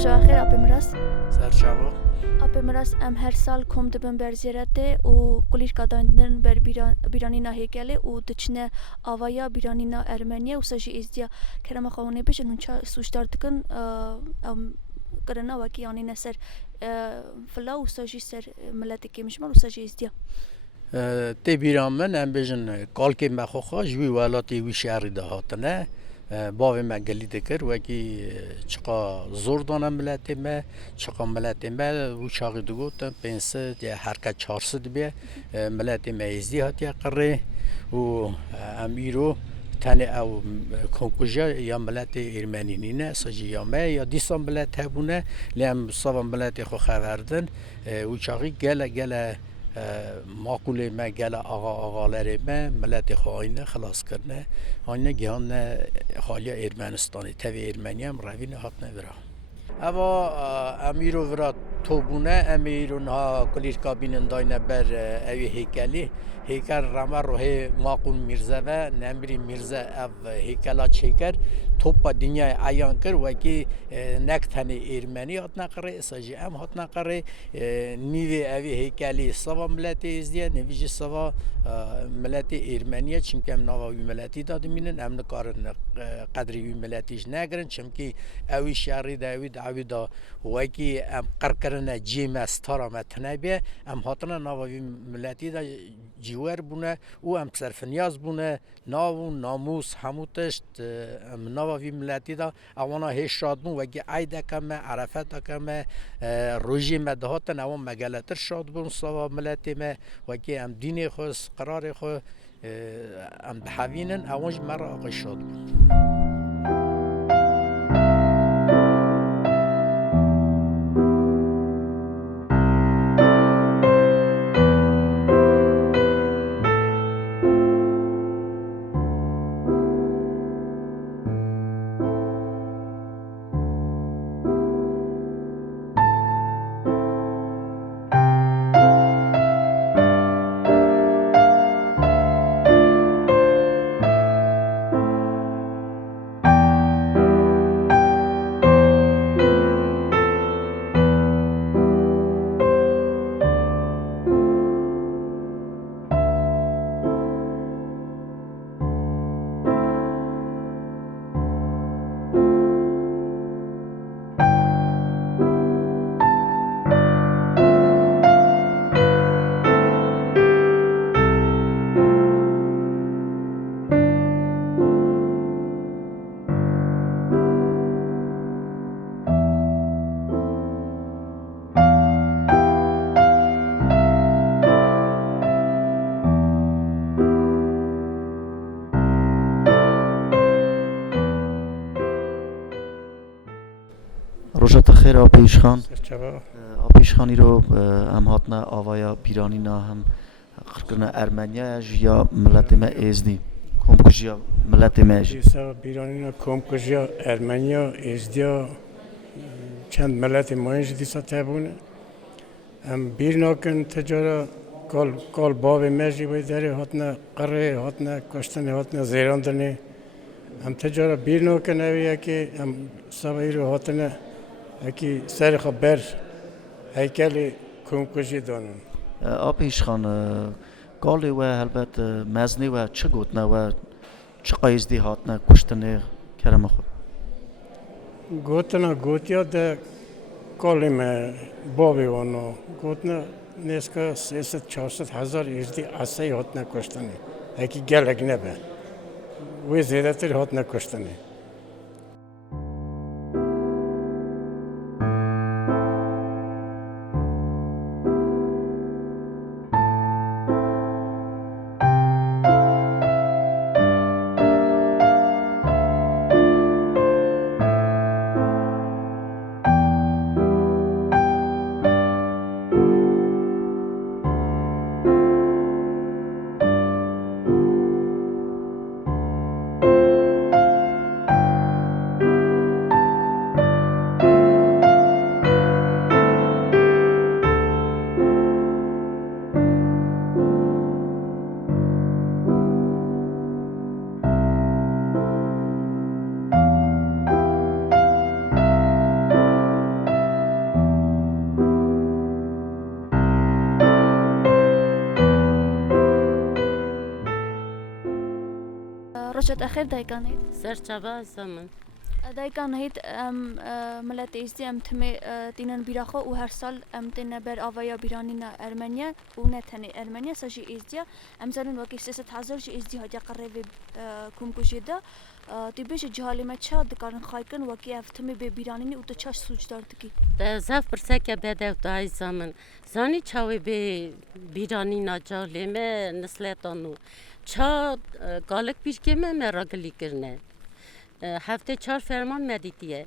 روز آخر آب مراس سرچاوا آب مراس هر سال کم دبن بر زیارته و کلیش کاداندن بر بیرانی نه هیکله و دچنه آوایا بیرانی نه ارمنیا و سجی ازدیا کرم خواهونه بچن اونچا سوشتار دکن کرنا وکی آنی نسر فلا و سجی سر ملت که مشمال و سجی ازدیا تی بیران من ام بیشن کالکی مخوخا جوی ولاتی وی شهری دهاتنه باوی من گلی دکر وکی چقا زور دانم ملتی ما چقا ملتی ما و چاقی دگوتن پنسه یا حرکت 400 بیه ملتی ما ازدی هاتی قره و امیرو تنه او کنکوژا یا ملت ایرمنی نه سجی یا ما یا دیسان ملت هبونه لیم صاب ملت خو خبردن و چاقی گله ماکوله ما گل آقا لره ما ملت خواهینه خلاص کرده آینه گیان خالی ایرمنستانی تاوی ایرمنی هم روی هات نبرا اما امیرو ورا توبونه امیرو نها کلیر کابینن داینه بر اوی هیکلی هیکل رما روح ماکون میرزه و نمری میرزه او هیکلا چیکر توپا دنیای عیان کر وکی نکتنی ایرمنی هات نقره ساجی ام هات نقره نیوی اوی هیکلی سوا ملتی ازدیه نویجی سوا ملتی ایرمنیه چونکه ام نواوی ملتی دادمینن ام نکارن قدری وی ملتیش نگرن چونکه اوی شهری دا اوی دعوی دا وکی ام قرقرن جیم استارا متنبیه ام هاتنا نواوی ملتی دا جوار بونه و ام صرف نیاز بونه ناو ناموس هموتشت ام نواوی ملتی دا اوانا هیش شاد بون وکی عیده کمه عرفت کمه روژی مدهاتن اوان مگلتر شاد بون سوا ملتی ما وکی ام دینی خوز قرار خو ام بحوینن اوانج مرا آقای شاد بون روزت خیر آپیش خان سرچاوا آپیش خانی رو هم هاتنا آوایا بیرانی نا هم خرکرنا ارمنیا یا ملت ما ازدی کم کجیا ملت ما دیسا بیرانی کم کجیا ارمنیا ازدیا چند ملت ماینج دیسا تابونه هم بیر ناکن تجارا کال باب مجی باید داره هاتنا قره هاتنا کشتن هاتنا زیراندنه هم تجارا بیر ناکن اویه که هم سبایی رو هاتنا اکی سر خبر هیکل کم کجی دانن آپیش خان قالی و البته مزنی و چه گوتنا و چه قایزدی هاتنا کشتنه کرم خود گوتنا گوتیا ده کالیم بابی وانو گوتنا نیسکا 300-400 هزار ایزدی اصای هاتنا کشتنه اکی گلگ نبه وی زیده تر هاتنا کشتنه روشت اخر دایکانید سرچابه زمان دایکانید ملت ایزدی تمی دینن بیراخو و هر سال تینه بر آوایا بیرانینا ارمنیا و نه تنی ارمنیا سجی ایزدیا زنون وکی 300,000 جی ایزدی ها قریب کمکوشیده تیبش جهالی مچا دکارن خایکن وکی افتمی به بیرانینی و چاش سوچ دارتکی زف برسکه بده دای زمان زانی چاوی به بیرانی نجالیمه نسلتانو چا گالک بیرکیمه مراگلی کرنه هفته 4 فرمان مدیدیه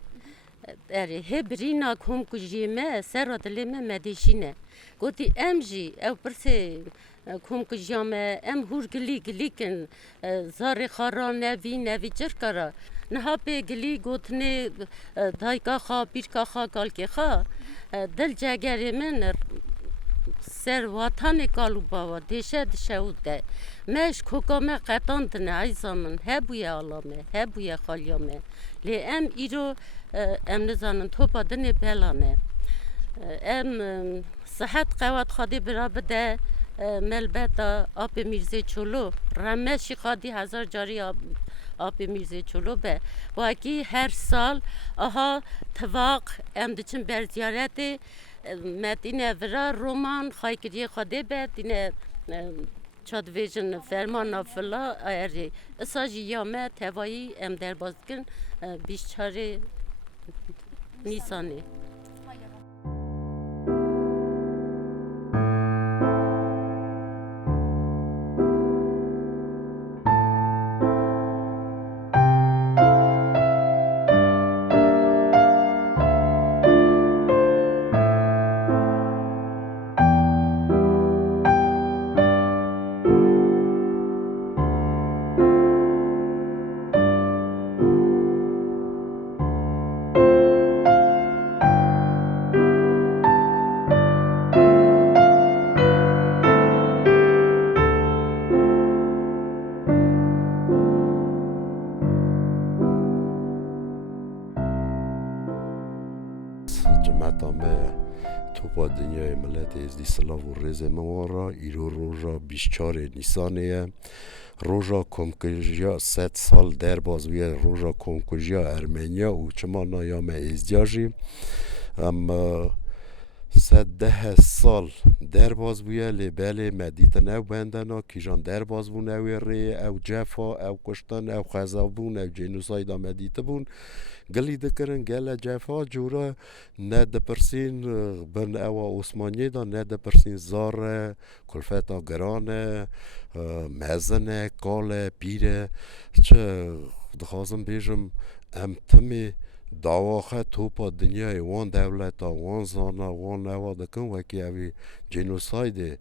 هبرینا کم کجیمه سر دلیمه مدیشینه گوتی ام جی او برسه کم کجیامه ام هور گلی کن زار خارا نوی چر کرا نها به گلی گوتنه دایکا خا بیرکا خا گالکی خا دل جگری من سر وطن کالو بابا دیشه ده مش کوکامه قطاندنه ای زمان هبوی آلامه هبوی خالیامه لی ام ایرو ام نزانن توپا دنه بلانه ام صحت قوات خادی برا بده ملبتا آب میرزه چولو رمشی خادی 1000 جاری آب میرزه چولو به واقعی هر سال آها تواق ام دچن بر زیارت مدینه ورا رومان خایکری خاده به دینه چادویجن فرمان فلا ایری اساجی یامه توایی ام در بازکن 24 نیسانی جمعتامه توپا دنیای ملت ازدی سلاو و رز موارا ایرو روژا 24 نیسانه روژا کمکجیا 100 سال در بازوی روژا کمکجیا ارمنیا و چما نایام ازدیاجی اما 110 سال در بازوی لبل مدیت نو بندنا کیجان در بازو نوی ری او جفا او کشتن او خزابون او جنوساید مدیت بون گلی دکرن گل جفا جورا نه دپرسین بن او عثمانی دا نه دپرسین زار کلفتا گرانه مزنه کاله پیره چه دخوازم بیجم ام تمی داواخه توپا دنیای وان دولتا وان زانا وان نوا دکن وکی اوی جنوساید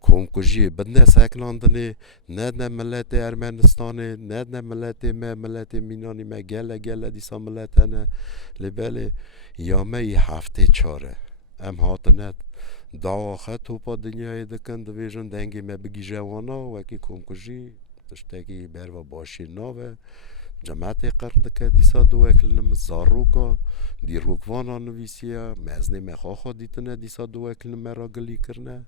کمکجی بدنه سکناندنه نه ملت ارمنستانه نه ملت مینانی ما گله دیسا ملتانه لبله یامه ای هفته 4 ام هاتنت داواخه توپا دنیای دکن دویجن دنگی ما بگی جوانا وکی کمکجی تشتگی بروا باشی ناوه جماعت قرد که دیسا دو اکلنم زاروکا دی روکوانا نویسیا مزنی مخاخا دیتنه دیسا دو اکلنم را گلی کرنه